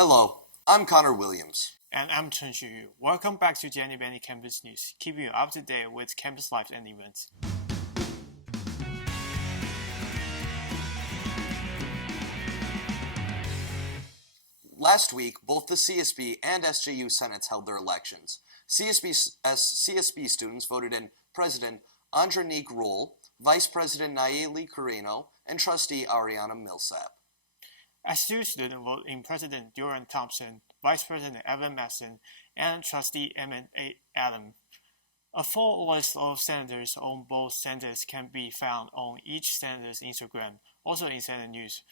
Hello, I'm Connor Williams. And I'm Chen Yu. Welcome back to Johnnie Bennie Campus News, keeping you up to date with campus life and events. Last week, both the CSB and SJU Senates held their elections. CSB students voted in President Andranik Roll, Vice President Nayeli Carino, and Trustee Ariana Millsap. SJU students voted in President Duran Thompson, Vice President Evan Masson, and Trustee Emmett A. Adam. A full list of senators on both senators can be found on each senator's Instagram, also in Senate News.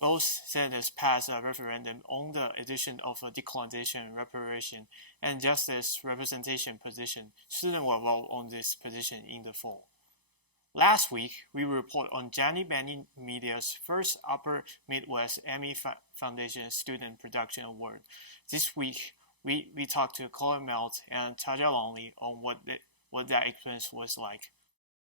Both senators passed a referendum on the addition of a decolonization, reparation, and justice representation position. Students will vote on this position in the fall. Last week, we report on Johnnie Bennie Media's first Upper Midwest Emmy Foundation Student Production Award. This week, we talked to Colin Melt and Taja Longley on what that experience was like.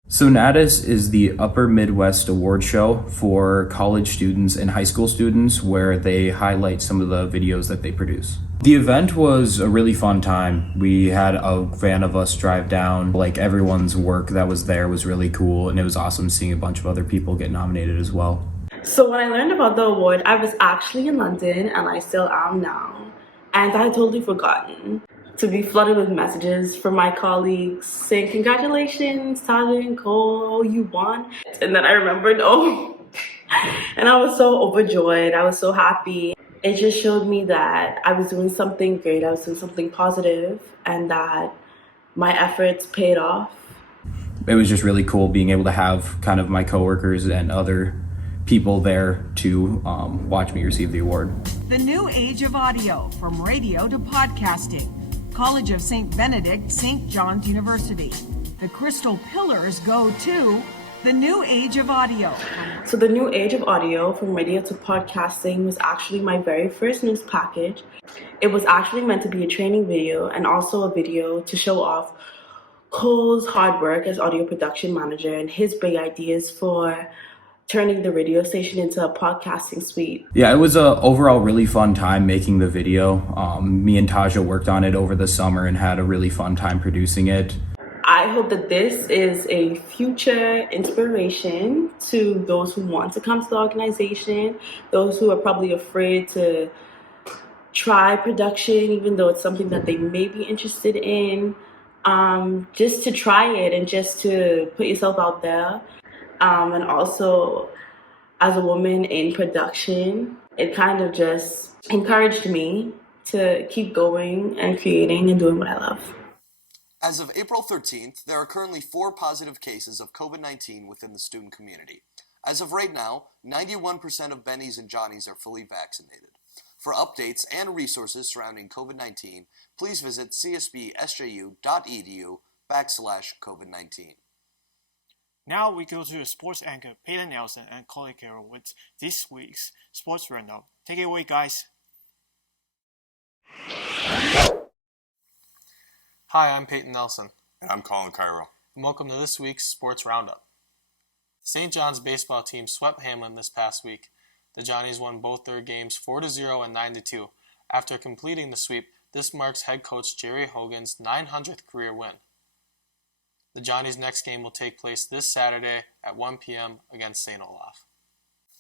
So NADIS is the Upper Midwest Award Show for college students and high school students where they highlight some of the videos that they produce. The event was a really fun time. We had a van of us drive down. Like, everyone's work that was there was really cool, and it was awesome seeing a bunch of other people get nominated as well. So when I learned about the award, I was actually in London, and I still am now, and I had totally forgotten to be flooded with messages from my colleagues saying, "Congratulations, Taja and Cole, you won." And then I remembered, and I was so overjoyed. I was so happy. It just showed me that I was doing something great. I was doing something positive, and that my efforts paid off. It was just really cool being able to have kind of my coworkers and other people there to watch me receive the award. The new age of audio, from radio to podcasting. College of St. Benedict, St. John's University. The Crystal Pillars go to the new age of audio. So the new age of audio, from radio to podcasting, was actually my very first news package. It was actually meant to be a training video and also a video to show off Cole's hard work as audio production manager and his big ideas for turning the radio station into a podcasting suite. Yeah, it was a overall really fun time making the video. Me and Taja worked on it over the summer and had a really fun time producing it. I hope that this is a future inspiration to those who want to come to the organization, those who are probably afraid to try production, even though it's something that they may be interested in, just to try it and just to put yourself out there. And also, as a woman in production, it kind of just encouraged me to keep going and creating and doing what I love. As of April 13th, there are currently 4 positive cases of COVID-19 within the student community. As of right now, 91% of Bennies and Johnnies are fully vaccinated. For updates and resources surrounding COVID-19, please visit csb-sju.edu/COVID-19. Now we go to sports anchor Peyton Nelson and Colin Carroll with this week's sports roundup. Take it away, guys. Hi, I'm Peyton Nelson. And I'm Colin Cairo. And welcome to this week's sports roundup. The St. John's baseball team swept Hamlin this past week. The Johnnies won both their games 4-0 and 9-2. After completing the sweep, this marks head coach Jerry Hogan's 900th career win. The Johnnies' next game will take place this Saturday at 1 p.m. against St. Olaf.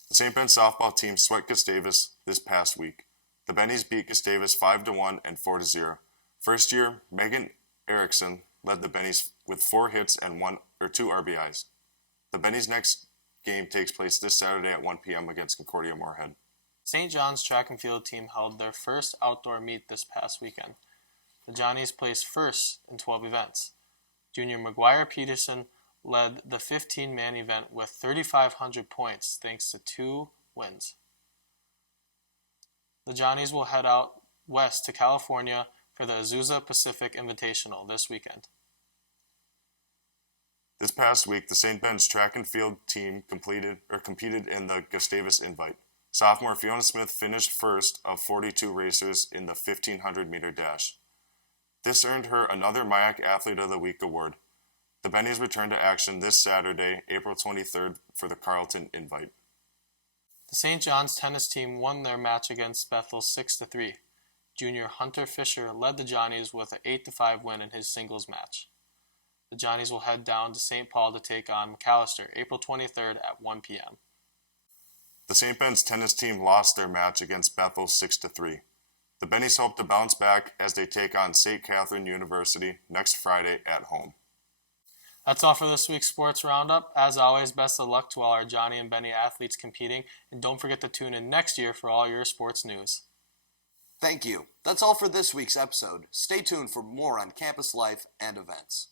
The St. Ben softball team swept Gustavus this past week. The Bennies beat Gustavus 5-1 and 4-0. First year, Megan Erickson led the Bennies with 4 hits and 2 RBIs. The Bennies' next game takes place this Saturday at 1 p.m. against Concordia Moorhead. St. John's track and field team held their first outdoor meet this past weekend. The Johnnies placed first in 12 events. Junior McGuire Peterson led the 15-man event with 3,500 points thanks to 2 wins. The Johnnies will head out west to California for the Azusa Pacific Invitational this weekend. This past week, the St. Ben's track and field team competed in the Gustavus Invite. Sophomore Fiona Smith finished first of 42 racers in the 1,500-meter dash. This earned her another MIAC Athlete of the Week award. The Bennies return to action this Saturday, April 23rd, for the Carleton Invite. The St. John's tennis team won their match against Bethel 6-3. Junior Hunter Fisher led the Johnnies with an 8-5 win in his singles match. The Johnnies will head down to St. Paul to take on McAllister April 23rd at 1 p.m. The St. Ben's tennis team lost their match against Bethel 6-3. The Bennies hope to bounce back as they take on St. Catherine University next Friday at home. That's all for this week's Sports Roundup. As always, best of luck to all our Johnnie and Bennie athletes competing, and don't forget to tune in next year for all your sports news. Thank you. That's all for this week's episode. Stay tuned for more on campus life and events.